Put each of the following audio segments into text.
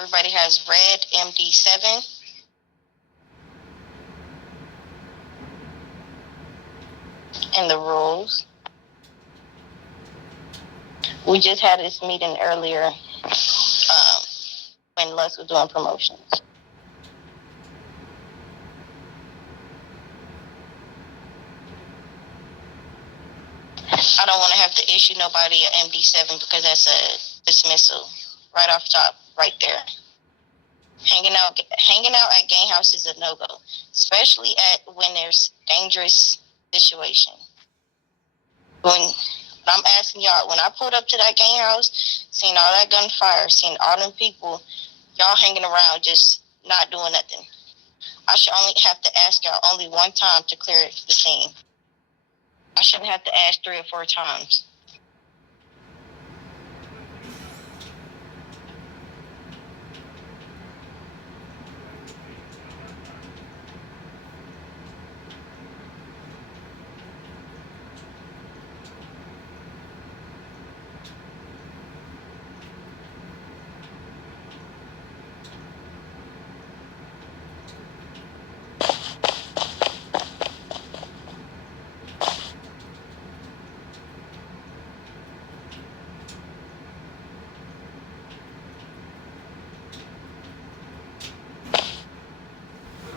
everybody has read MD7. And the rules. We just had this meeting earlier when Les was doing promotions. I don't want to have to issue nobody an MD7 because that's a dismissal right off top, right there. Hanging out at gang house is a no-go, especially when there's dangerous situation. When I'm asking y'all, when I pulled up to that gang house, seen all that gunfire, seen all them people, y'all hanging around just not doing nothing. I should only have to ask y'all only one time to clear the scene. I shouldn't have to ask 3 or 4 times.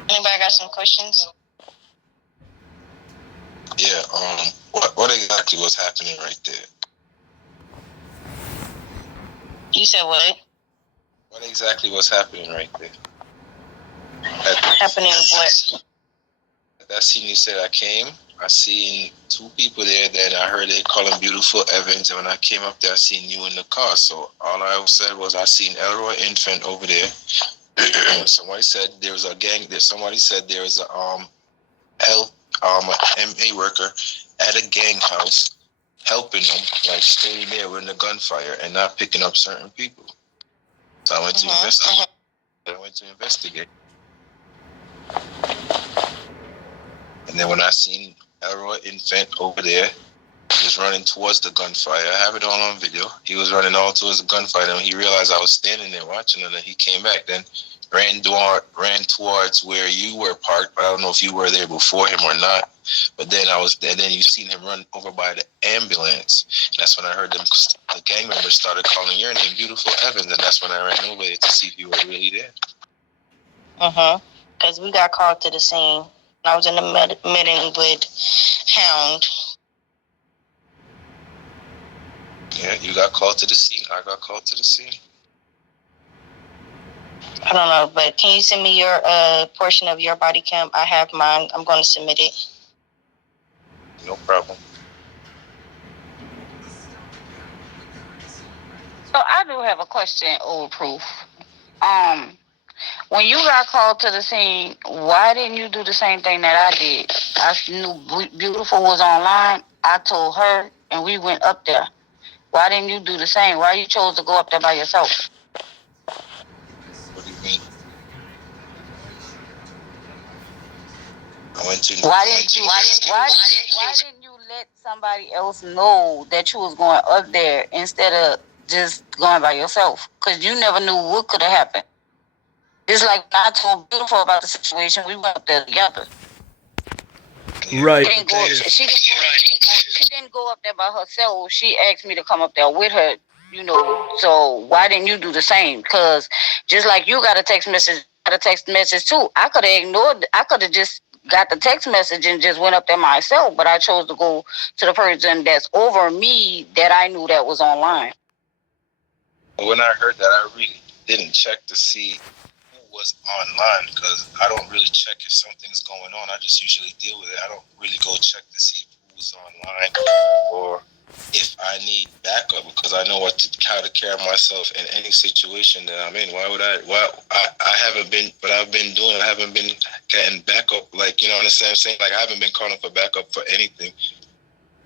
Anybody got some questions? Yeah, what exactly was happening right there? You said what? What exactly was happening right there? Happening what? At that scene you said I came, I seen 2 people there, then I heard they call him Beautiful Evans, and when I came up there, I seen you in the car. So all I said was I seen Elroy Infant over there. Somebody said there was a gang. Somebody said there was a MA worker at a gang house helping them, like staying there with the gunfire and not picking up certain people. So I went to investigate. And then when I seen Elroy Infant over there, he was running towards the gunfire. I have it all on video. He was running all towards the gunfire, and he realized I was standing there watching him, and he came back. Then ran towards where you were parked. But I don't know if you were there before him or not. But then then you seen him run over by the ambulance. And that's when I heard the gang members started calling your name, Beautiful Evans, and that's when I ran over there to see if you were really there. Because we got called to the scene. I was in the meeting with Hound. Yeah, you got called to the scene. I got called to the scene. I don't know, but can you send me your portion of your body cam? I have mine. I'm going to submit it. No problem. So I do have a question, Old Proof. When you got called to the scene, why didn't you do the same thing that I did? I knew Beautiful was online. I told her, and we went up there. Why didn't you do the same? Why you chose to go up there by yourself? What do you mean? Why didn't you let somebody else know that you was going up there instead of just going by yourself? Because you never knew what could have happened. Just like when I told Beautiful about the situation, we went up there together. Right. She didn't go up there by herself. She asked me to come up there with her, So why didn't you do the same? Because just like you got a text message too. I could have ignored. I could have just got the text message and just went up there myself. But I chose to go to the person that's over me that I knew that was online. When I heard that, I really didn't check to see who was online because I don't really check if something's going on. I just usually deal with it. I don't really go check to see who's online or if I need backup because I know how to care of myself in any situation that I'm in. I haven't been getting backup, like, you know what I'm saying? Like, I haven't been calling for backup for anything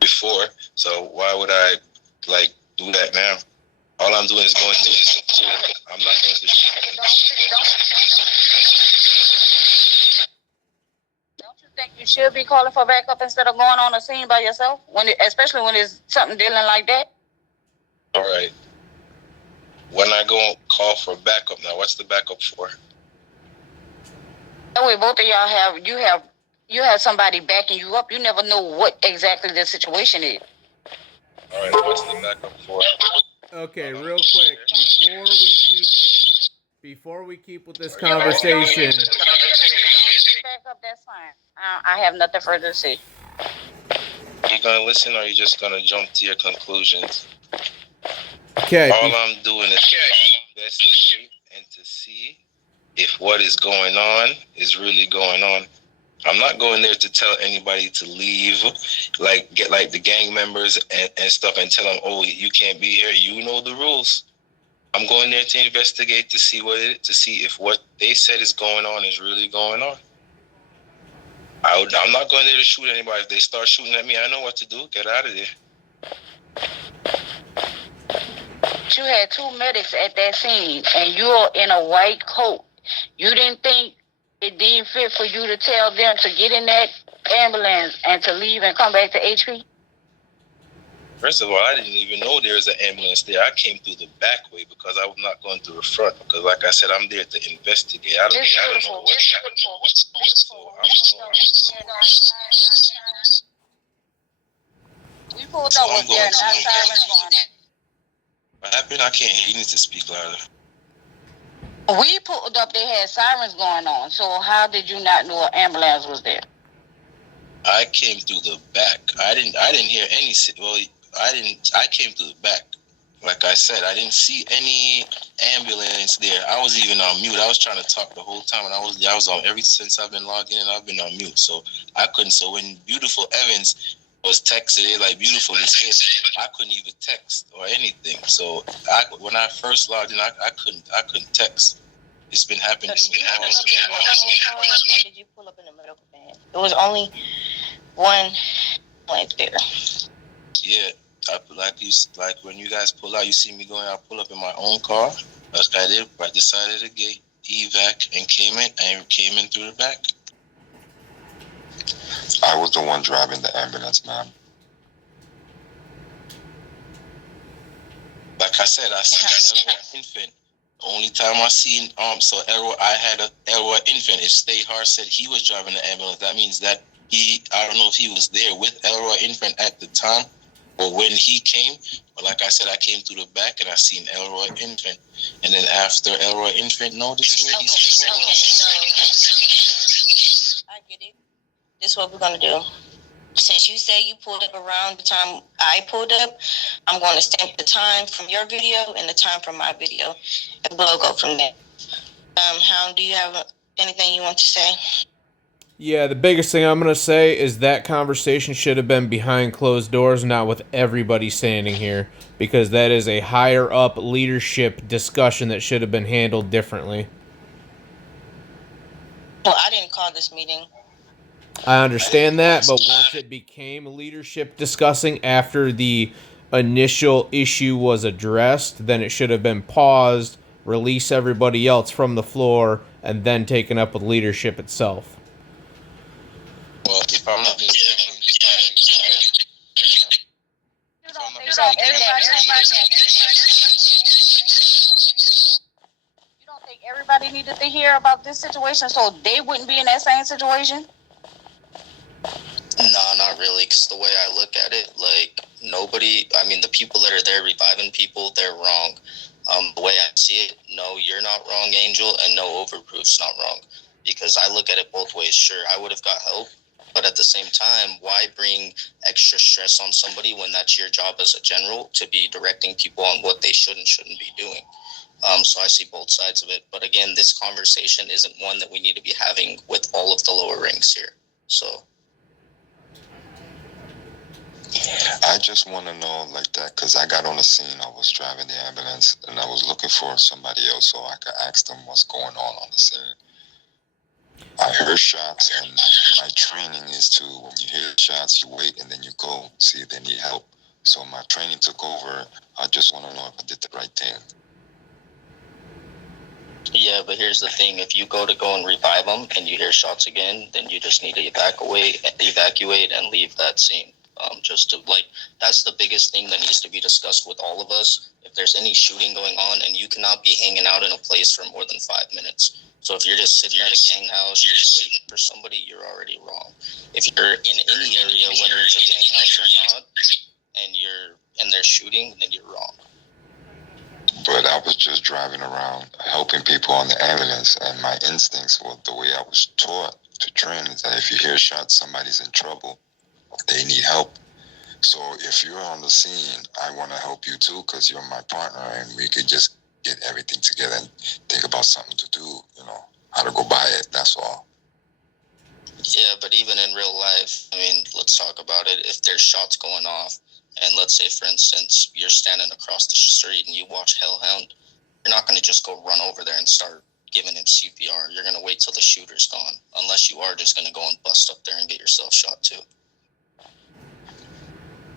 before, so why would I, like, do that now? All I'm doing is going to, I'm not going to. Don't you think you should be calling for backup instead of going on a scene by yourself? Especially when it's something dealing like that? All right. When I go call for backup now. What's the backup for? That way, both of y'all have somebody backing you up. You never know what exactly the situation is. All right, what's the backup for? Okay, real quick, before we keep with this conversation. Back up, that's fine. I have nothing further to say. You gonna listen, or you just gonna jump to your conclusions? Okay. All I'm doing is investigate and to see if what is going on is really going on. I'm not going there to tell anybody to leave, like get like the gang members and stuff and tell them, oh, you can't be here. You know the rules. I'm going there to investigate to see if what they said is going on is really going on. I'm not going there to shoot anybody. If they start shooting at me, I know what to do. Get out of there. You had 2 medics at that scene, and you're in a white coat. You didn't think it deemed fit for you to tell them to get in that ambulance and to leave and come back to HP? First of all, I didn't even know there was an ambulance there. I came through the back way because I was not going through the front. Because, like I said, I'm there to investigate. I don't know what's happening. We pulled up with their sirens going on. What happened? I can't hear. You need to speak louder. We pulled up, they had sirens going on. So how did you not know an ambulance was there? I came through the back. I didn't hear any. Well, I came through the back. Like I said, I didn't see any ambulance there. I was even on mute. I was trying to talk the whole time, and I was on ever since I've been logged in. I've been on mute, so I couldn't. So when Beautiful Evans was texting, like Beautiful, I couldn't even text or anything. So when I first logged in, I couldn't text. It's been happening to me all. Or did you pull up in the medical van? It was only one length there. Yeah, like when you guys pull out, you see me going. I pull up in my own car. That's what I did. Right the side of the gate, evac, and came in through the back. I was the one driving the ambulance, man. Like I said, I seen Elroy Infant. The only time I seen I had a Elroy Infant. If Stay Hard said he was driving the ambulance, that means that I don't know if he was there with Elroy Infant at the time or when he came. But like I said, I came through the back and I seen Elroy Infant. And then after Elroy Infant noticed me, Okay, so I get it. This is what we're gonna do. Since you say you pulled up around the time I pulled up, I'm going to stamp the time from your video and the time from my video, and we'll go from there. Hound, do you have anything you want to say? Yeah, the biggest thing I'm going to say is that conversation should have been behind closed doors, not with everybody standing here, because that is a higher up leadership discussion that should have been handled differently. Well, I didn't call this meeting. I understand that, but once it became leadership discussing after the initial issue was addressed, then it should have been paused, release everybody else from the floor, and then taken up with leadership itself. well, if I'm not mistaken, You don't think everybody needed to hear about this situation so they wouldn't be in that same situation? No, not really, because the way I look at it, like, the people that are there reviving people, they're wrong. The way I see it, no, you're not wrong, Angel, and no, Overproof's not wrong. Because I look at it both ways. Sure, I would have got help, but at the same time, why bring extra stress on somebody when that's your job as a general to be directing people on what they should and shouldn't be doing? So I see both sides of it. But again, this conversation isn't one that we need to be having with all of the lower ranks here. So I just want to know like that because I got on the scene. I was driving the ambulance and I was looking for somebody else so I could ask them what's going on the scene. I heard shots, and my training is to, when you hear shots, you wait and then you go see if they need help. So my training took over. I just want to know if I did the right thing. yeah, but here's the thing. If you go and revive them and you hear shots again, then you just need to evacuate and leave that scene. Just to like, that's the biggest thing that needs to be discussed with all of us. If there's any shooting going on, and you cannot be hanging out in a place for more than 5 minutes. So if you're just sitting at a gang house, just waiting for somebody, you're already wrong. If you're in any area, whether it's a gang house or not, and they're shooting, then you're wrong. But I was just driving around helping people on the ambulance, and my instincts, well, the way I was taught to train, is that if you hear shots, somebody's in trouble, they need help. So if you're on the scene, I want to help you too, because you're my partner, and we could just get everything together and think about something to do, how to go by it. That's all. Yeah, but even in real life, I mean, let's talk about it. If there's shots going off, and let's say, for instance, you're standing across the street and you watch Hellhound, you're not going to just go run over there and start giving him CPR. You're going to wait till the shooter's gone, unless you are just going to go and bust up there and get yourself shot too.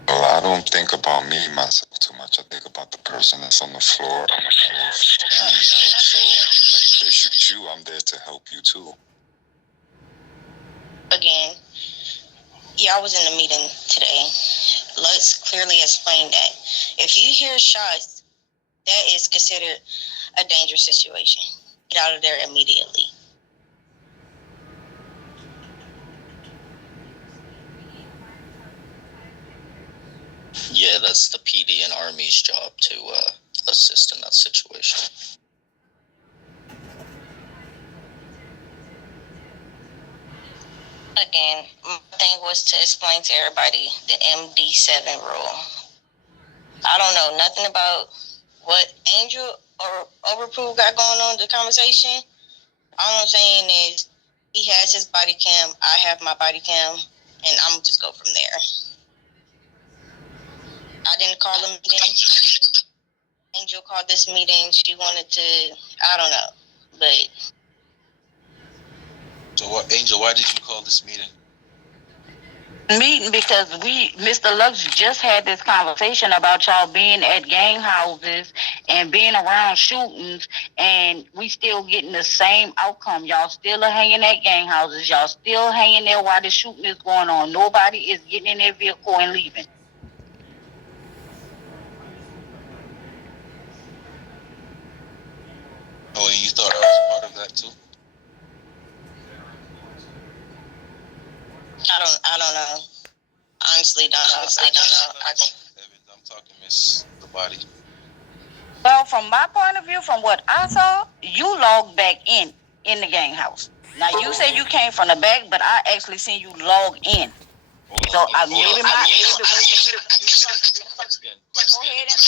Well, I don't think about me, myself, too much. I think about the person that's on the floor. And if you need help, so, like, if they shoot you, I'm there to help you too. Again, yeah, I was in the meeting today. Let's clearly explain that. If you hear shots, that is considered a dangerous situation. Get out of there immediately. Yeah, that's the PD and Army's job to assist in that situation. Again, my thing was to explain to everybody the MD7 rule. I don't know nothing about what Angel or Overproof got going on in the conversation. All I'm saying is he has his body cam, I have my body cam, and I'm just go from there. I didn't call the meeting. Angel called this meeting. She wanted to, I don't know, but. So what, Angel, why did you call this meeting? Meeting because Mr. Lux just had this conversation about y'all being at gang houses and being around shootings, and we still getting the same outcome. Y'all still are hanging at gang houses. Y'all still hanging there while the shooting is going on. Nobody is getting in their vehicle and leaving. Oh, and you thought I was part of that too? I don't know. Honestly, don't know. I'm talking Miss the body. Well, from my point of view, from what I saw, you logged back in the gang house. Now, you say you came from the back, but I actually seen you log in. So, I maybe my... Go ahead and...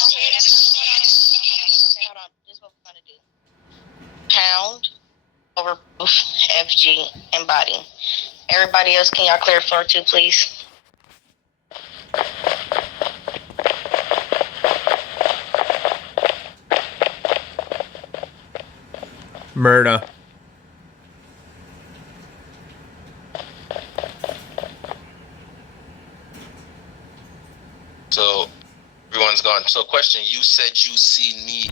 Okay, hold on. This is what we're going to do. Pound, Overproof, FG, and body. Everybody else, can y'all clear floor 2, please? Murda. So everyone's gone. So question, you said you seen me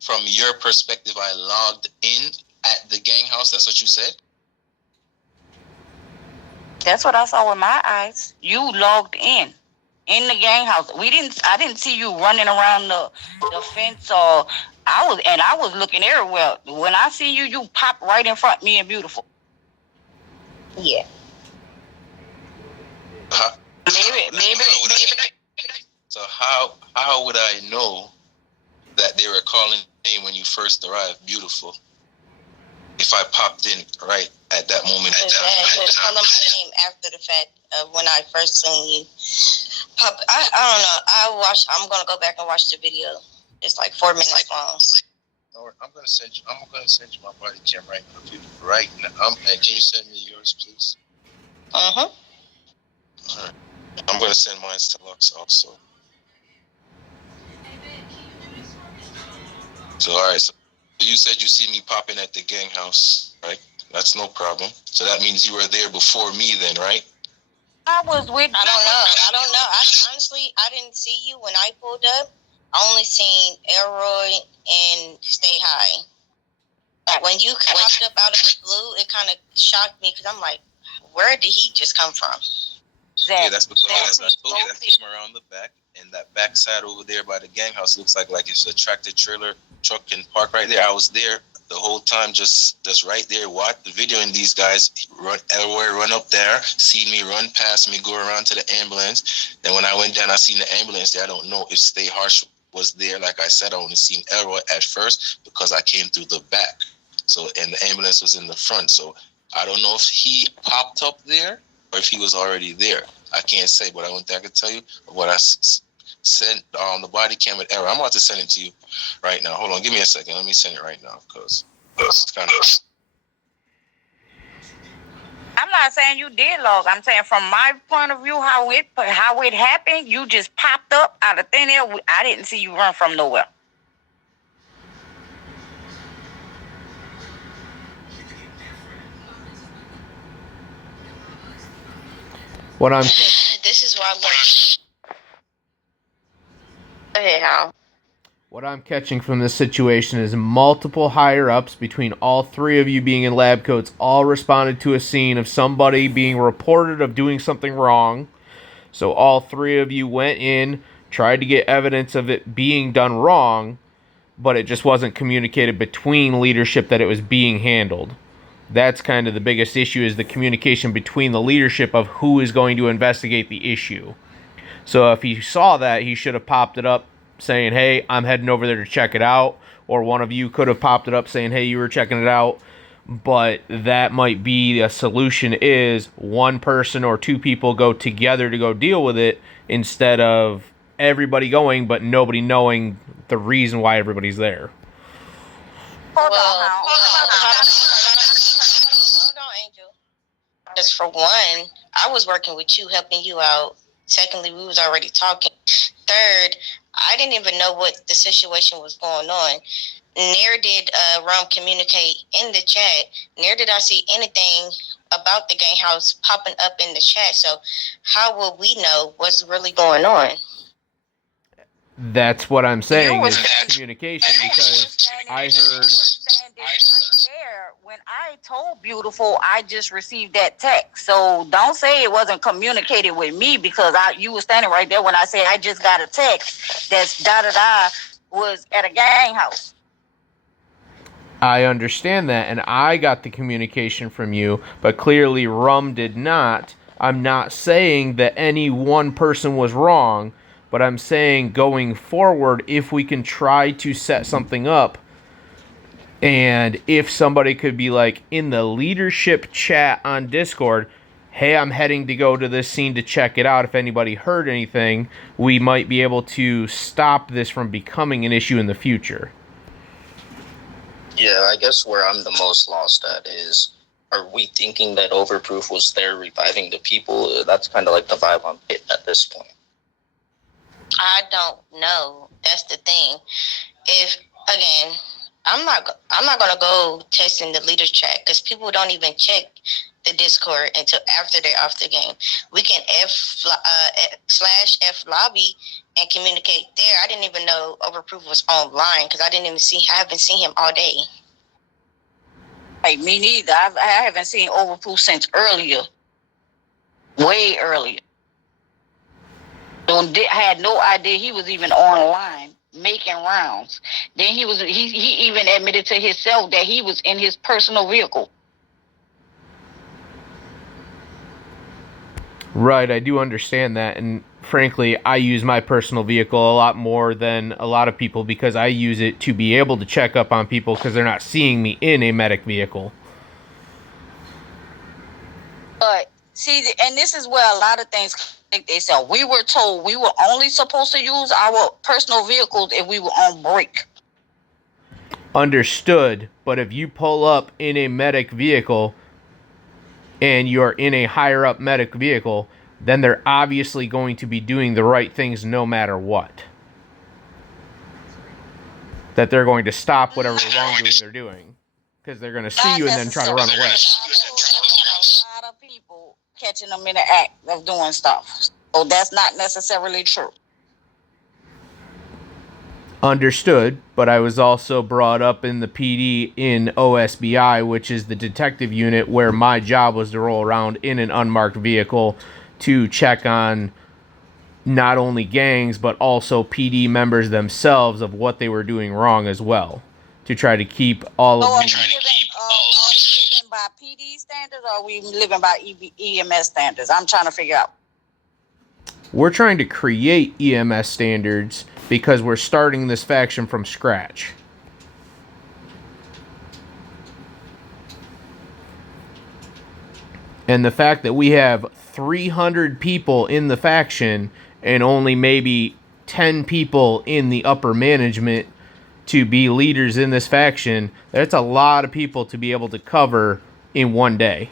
from your perspective. I logged in at the gang house. That's what you said? That's what I saw with my eyes. You logged in the gang house. I didn't see you running around the fence, or I was looking everywhere. When I see you, you pop right in front of me and beautiful. Yeah. Maybe. So how would I know that they were calling your name when you first arrived, beautiful? If I popped in right at that moment. Call them my name after the fact of when I first seen you. I don't know. I'm gonna go back and watch the video. It's like 4 minutes long. I'm gonna send you my body cam right now. Right now. And can you send me yours, please? Uh-huh. All right. I'm gonna send mine to Lux also. So all right. So you said you see me popping at the gang house, right? That's no problem. So that means you were there before me then, right? I was with. I don't know. Honestly, I didn't see you when I pulled up. I only seen Elroy and Stay High. When you popped up out of the blue, it kind of shocked me because I'm like, where did he just come from? Exactly. Yeah, that's because as I told you, that came around the back, and that backside over there by the gang house looks like it's a tractor trailer truck can park right there. I was there the whole time, just right there, watch the video, and these guys run up there, see me run past me, go around to the ambulance. Then when I went down, I seen the ambulance there. I don't know if Stay Harsh was there. Like I said, I only seen Elroy at first because I came through the back. So, and the ambulance was in the front. So I don't know if he popped up there or if he was already there. I can't say, but I can tell you what I sent on the body cam with Elroy. I'm about to send it to you right now. Hold on, give me a second. Let me send it right now because it's kind of. I'm not saying you did log. I'm saying from my point of view, how it happened, you just popped up out of thin air. I didn't see you run from nowhere. What I'm This is why I love. Go ahead, Hal. What I'm catching from this situation is multiple higher-ups between all three of you being in lab coats all responded to a scene of somebody being reported of doing something wrong. So all three of you went in, tried to get evidence of it being done wrong, but it just wasn't communicated between leadership that it was being handled. That's kind of the biggest issue, is the communication between the leadership of who is going to investigate the issue. So if he saw that, he should have popped it up saying, hey, I'm heading over there to check it out. Or one of you could have popped it up saying, hey, you were checking it out. But that might be a solution, is one person or two people go together to go deal with it instead of everybody going but nobody knowing the reason why everybody's there. Hold on, Angel. Just for one, I was working with you, helping you out. Secondly, we was already talking. Third, I didn't even know what the situation was going on. Never did Rum communicate in the chat. Never did I see anything about the gang house popping up in the chat. So how will we know what's really going on? That's what I'm saying, is communication, because I heard... right there when I told Beautiful I just received that text. So don't say it wasn't communicated with me, because you were standing right there when I said I just got a text that's was at a gang house. I understand that, and I got the communication from you, but clearly Rum did not. I'm not saying that any one person was wrong, but I'm saying going forward, if we can try to set something up, and if somebody could be like in the leadership chat on Discord, hey, I'm heading to go to this scene to check it out. If anybody heard anything, we might be able to stop this from becoming an issue in the future. Yeah, I guess where I'm the most lost at is, are we thinking that Overproof was there reviving the people? That's kind of like the vibe I'm getting at this point. I don't know. That's the thing. If, again, I'm not gonna go testing the leader chat, because people don't even check the Discord until after they're off the game. We can /F lobby and communicate there. I didn't even know Overproof was online, because I haven't seen him all day. Hey, me neither. I haven't seen Overproof since earlier, way earlier. Had no idea he was even online making rounds. Then he even admitted to himself that he was in his personal vehicle. Right, I do understand that, and frankly, I use my personal vehicle a lot more than a lot of people, because I use it to be able to check up on people because they're not seeing me in a medic vehicle. But see, and this is where a lot of things think they say. We were told we were only supposed to use our personal vehicles if we were on break. Understood, but if you pull up in a medic vehicle and you're in a higher up medic vehicle, then they're obviously going to be doing the right things no matter what. That they're going to stop whatever wrongdoing they're doing, because they're going to see you and then try to run away. A lot of people catching them in the act of doing stuff. So that's not necessarily true. Understood, but I was also brought up in the PD in OSBI, which is the detective unit, where my job was to roll around in an unmarked vehicle to check on not only gangs but also PD members themselves of what they were doing wrong as well, to try to keep all So of are we these. living by PD standards, or are we living by EMS standards? I'm trying to figure out. We're trying to create EMS standards because we're starting this faction from scratch. And the fact that we have 300 people in the faction and only maybe 10 people in the upper management to be leaders in this faction, that's a lot of people to be able to cover in one day.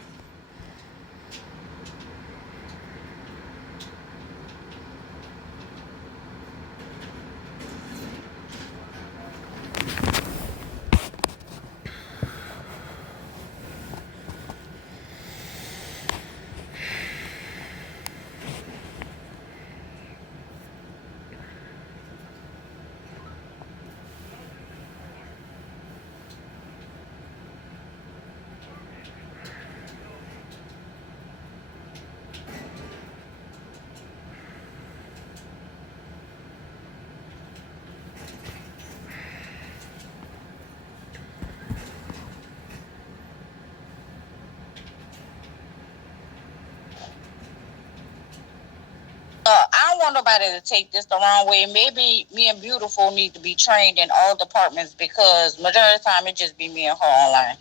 I don't want nobody to take this the wrong way. Maybe me and Beautiful need to be trained in all departments, because majority of the time it just be me and her online.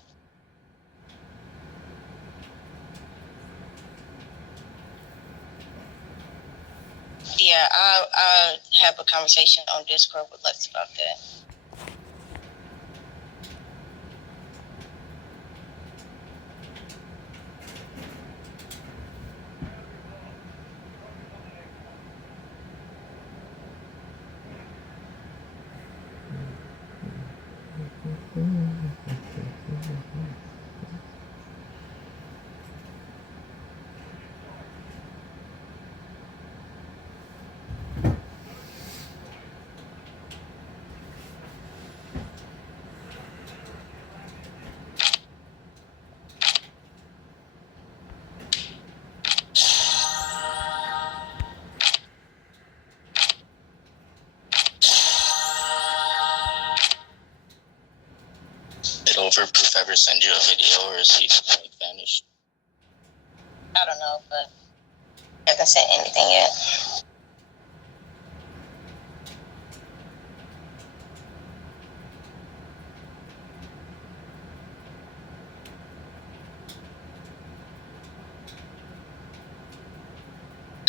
Yeah, I'll have a conversation on Discord with Lex about that. Did Overproof ever send you a video, or is he like vanished? I don't know, but I haven't said anything yet.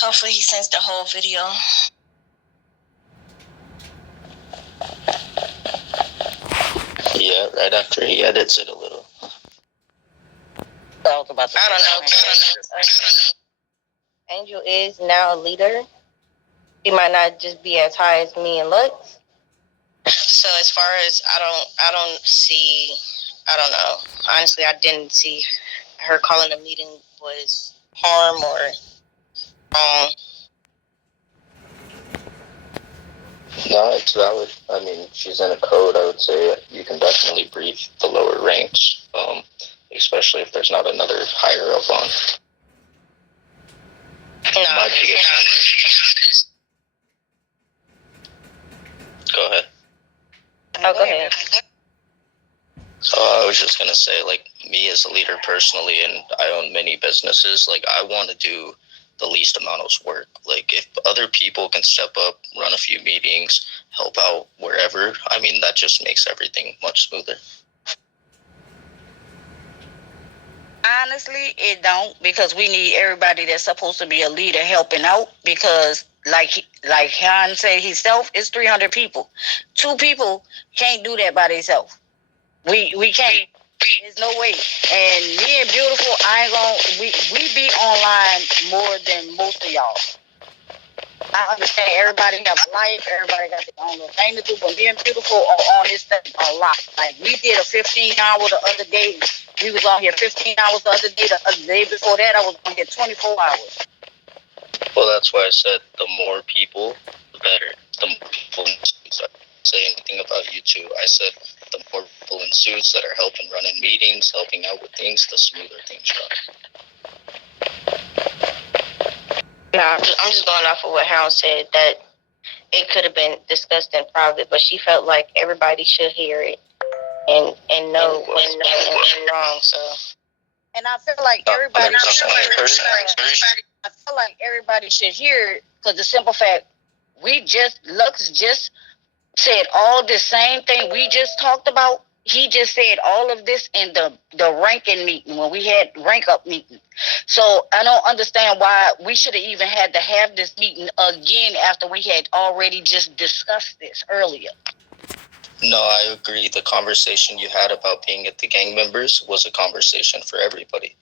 Hopefully he sends the whole video. Yeah, right after he edits it a little. I was about to I don't know. Angel is now a leader. He might not just be as high as me and Lux. So as far as I don't know. Honestly, I didn't see her calling a meeting was harm or wrong. No, it's valid. I mean, she's in a code. I would say you can definitely brief the lower ranks, especially if there's not another higher up on. No, Go ahead. Oh, go ahead. I was just gonna say, like, me as a leader personally, and I own many businesses, like, I want to do the least amount of work. Like, if other people can step up, run a few meetings, help out wherever, I mean, that just makes everything much smoother. Honestly, it don't, because we need everybody that's supposed to be a leader helping out, because like Han said himself, it's 300 people. 2 people can't do that by themselves. We can't. There's no way. And me and Beautiful, we be online more than most of y'all. I understand everybody have a life, everybody got their own little thing to do, but me and Beautiful are on this thing a lot. Like, we did a 15-hour the other day. We was on here 15 hours the other day. The other day before that, I was on here 24 hours. Well, that's why I said the more people, the better. The more people in suits. I didn't say anything about you two. I said the more people in suits that are helping run in meetings, helping out with things, the smoother things run. No, I'm just going off of what Hound said, that it could have been discussed in private, but she felt like everybody should hear it and know what's wrong. So, And I feel like everybody should hear it. 100%. I feel like everybody should hear it because the simple fact, Lux just said all the same thing we just talked about. He just said all of this in the ranking meeting when we had rank up meeting. So I don't understand why we should have even had to have this meeting again after we had already just discussed this earlier. No, I agree. The conversation you had about being at the gang members was a conversation for everybody.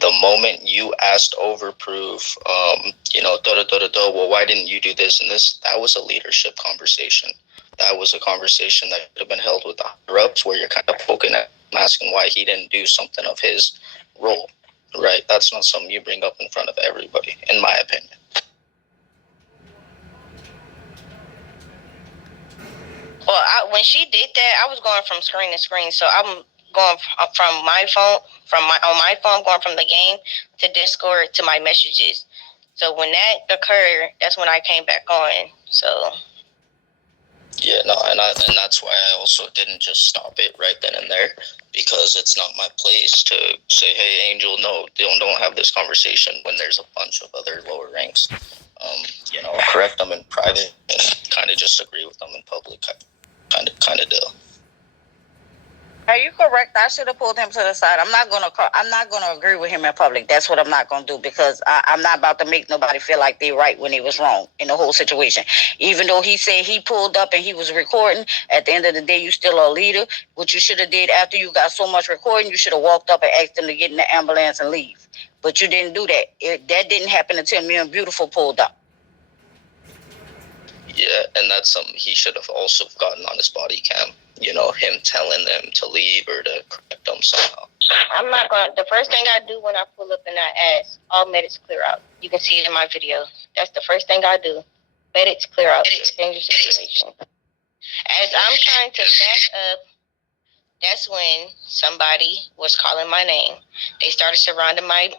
The moment you asked Overproof, well, why didn't you do this and this? That was a leadership conversation. That was a conversation that could have been held with the higher ups, where you're kind of poking at him, asking why he didn't do something of his role, right? That's not something you bring up in front of everybody, in my opinion. well, when she did that, I was going from screen to screen. So I'm going from my phone, on my phone, going from the game to Discord to my messages. So when that occurred, that's when I came back on. So. Yeah, no, and that's why I also didn't just stop it right then and there, because it's not my place to say, hey, Angel, no, don't have this conversation when there's a bunch of other lower ranks. Correct them in private and kind of just agree with them in public, kind of deal. Are you correct? I should have pulled him to the side. I'm not gonna agree with him in public. That's what I'm not gonna do, because I'm not about to make nobody feel like they're right when they was wrong in the whole situation. Even though he said he pulled up and he was recording, at the end of the day, you still a leader. What you should have did after you got so much recording, you should have walked up and asked them to get in the ambulance and leave. But you didn't do that. That didn't happen until me and Beautiful pulled up. Yeah, and that's something he should have also gotten on his body cam. Him telling them to leave or to correct them somehow. I'm not going to. The first thing I do when I pull up and I ask, all medics clear out. You can see it in my video. That's the first thing I do. Medics clear out. Dangerous situation. As I'm trying to back up, that's when somebody was calling my name. They started surrounding my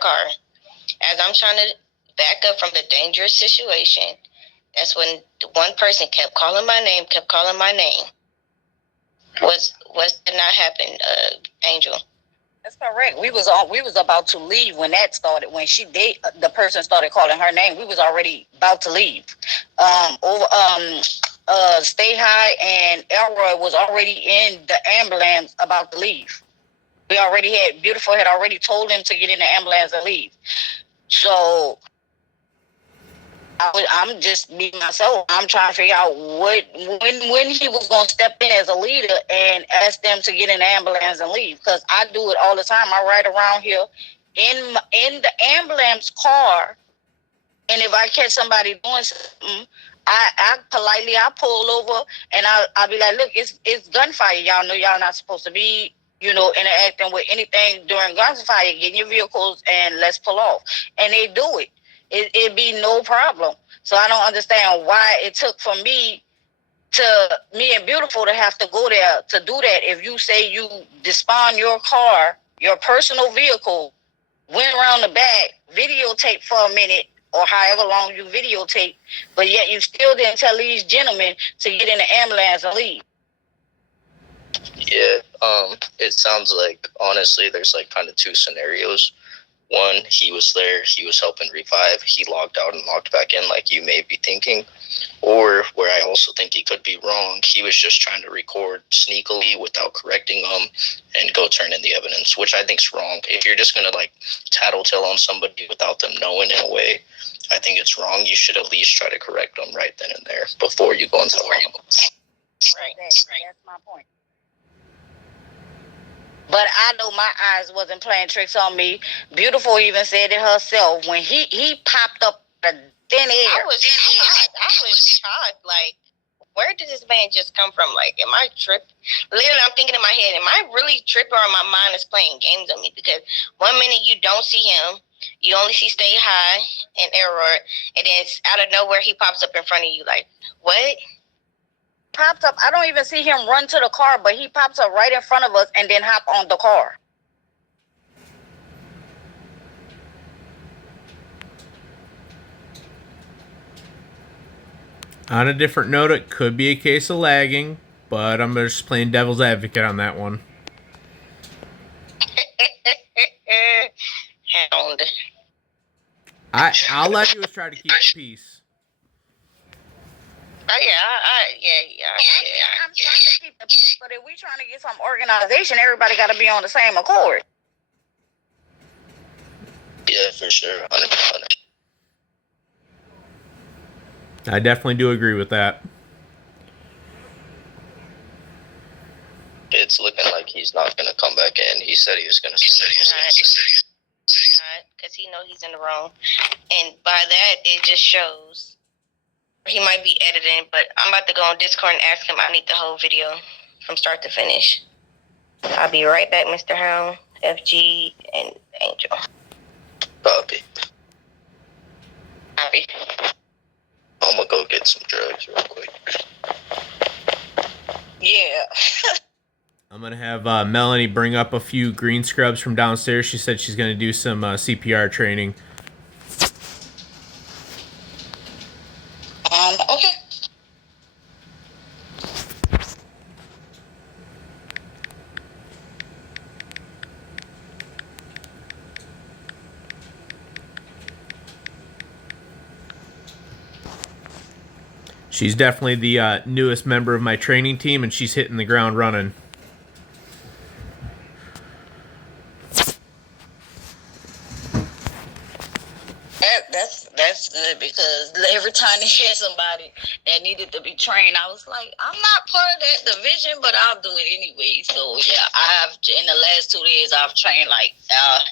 car. As I'm trying to back up from the dangerous situation, that's when one person kept calling my name. Was did not happen, Angel? That's correct. We was about to leave when that started. When the person started calling her name, we was already about to leave. Stay High and Elroy was already in the ambulance about to leave. Beautiful had already told him to get in the ambulance and leave. So I'm just being myself. I'm trying to figure out when he was going to step in as a leader and ask them to get in the ambulance and leave. Because I do it all the time. I ride around here in the ambulance car, and if I catch somebody doing something, I politely pull over and I'll be like, look, it's gunfire. Y'all know y'all not supposed to be interacting with anything during gunfire. Get in your vehicles and let's pull off. And they do it. It'd be no problem. So I don't understand why it took for me and Beautiful to have to go there to do that. If you say you despawn your car, your personal vehicle, went around the back, videotape for a minute or however long you videotape, but yet you still didn't tell these gentlemen to get in the ambulance and leave. Yeah, it sounds like, honestly, there's like kind of two scenarios. One, he was there, he was helping revive, he logged out and logged back in like you may be thinking. Or, where I also think he could be wrong, he was just trying to record sneakily without correcting them and go turn in the evidence, which I think's wrong. If you're just going to like tattletale on somebody without them knowing in a way, I think it's wrong. You should at least try to correct them right then and there before you go into the ambulance. Right. That's my point. But I know my eyes wasn't playing tricks on me. Beautiful even said it herself when he popped up the thin air. I was shocked. Like, where did this man just come from? Like, am I tripping? Literally, I'm thinking in my head, am I really tripping or my mind is playing games on me? Because 1 minute you don't see him, you only see Stay High and Error, and then out of nowhere he pops up in front of you. Like, what? Pops up. I don't even see him run to the car, but he pops up right in front of us and then hop on the car. On a different note, it could be a case of lagging, but I'm just playing devil's advocate on that one. Hound. All I do is try to keep the peace. I'm trying to keep the peace, but if we trying to get some organization, everybody got to be on the same accord. Yeah, for sure. 100%. I definitely do agree with that. It's looking like he's not gonna come back in. He said he was gonna. Because he know he's in the wrong. And by that, it just shows he might be editing, but I'm about to go on Discord and ask him. I need the whole video from start to finish. I'll be right back, Mr. Hound, FG, and Angel. Copy. Copy. I'm gonna go get some drugs real quick. Yeah. I'm going to have Melanie bring up a few green scrubs from downstairs. She said she's going to do some CPR training. Okay. She's definitely the newest member of my training team, and she's hitting the ground running. That's good, because every time they had somebody that needed to be trained, I was like, I'm not part of that division, but I'll do it anyway. So yeah, in the last 2 days I've trained like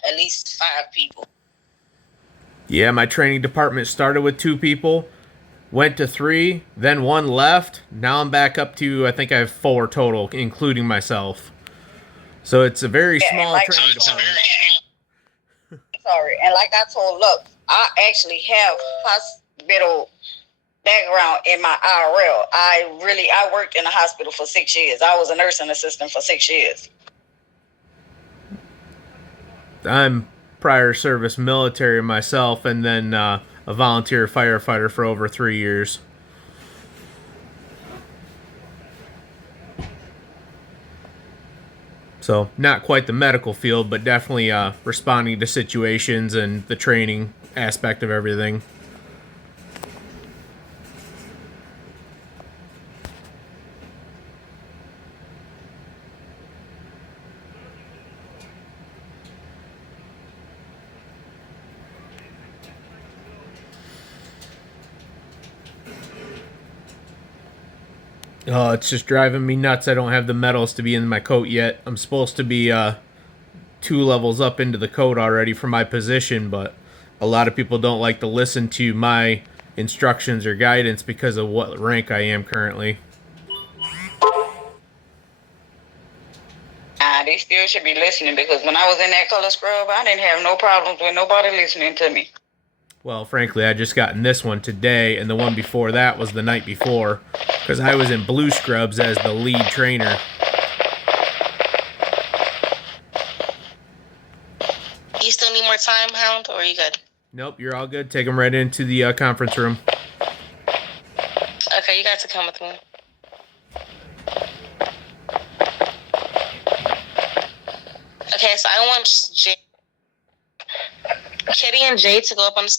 at least 5 people. Yeah, my training department started with 2 people, went to 3, then 1 left. Now I'm back up to, I think I have 4 total, including myself. So it's a very small training department. Sorry, and like I told, look, I actually have hospital background in my IRL. I worked in a hospital for 6 years. I was a nursing assistant for 6 years. I'm prior service military myself, and then a volunteer firefighter for over 3 years. So not quite the medical field, but definitely responding to situations and the training aspect of everything. Oh, it's just driving me nuts. I don't have the medals to be in my coat yet. I'm supposed to be 2 levels up into the coat already for my position, but a lot of people don't like to listen to my instructions or guidance because of what rank I am currently. They still should be listening, because when I was in that color scrub, I didn't have no problems with nobody listening to me. Well, frankly, I just got in this one today, and the one before that was the night before, because I was in blue scrubs as the lead trainer. You still need more time, Hound, or are you good? Nope, you're all good. Take them right into the conference room. Okay, you got to come with me. Okay, so I want Kitty and Jay to go up on the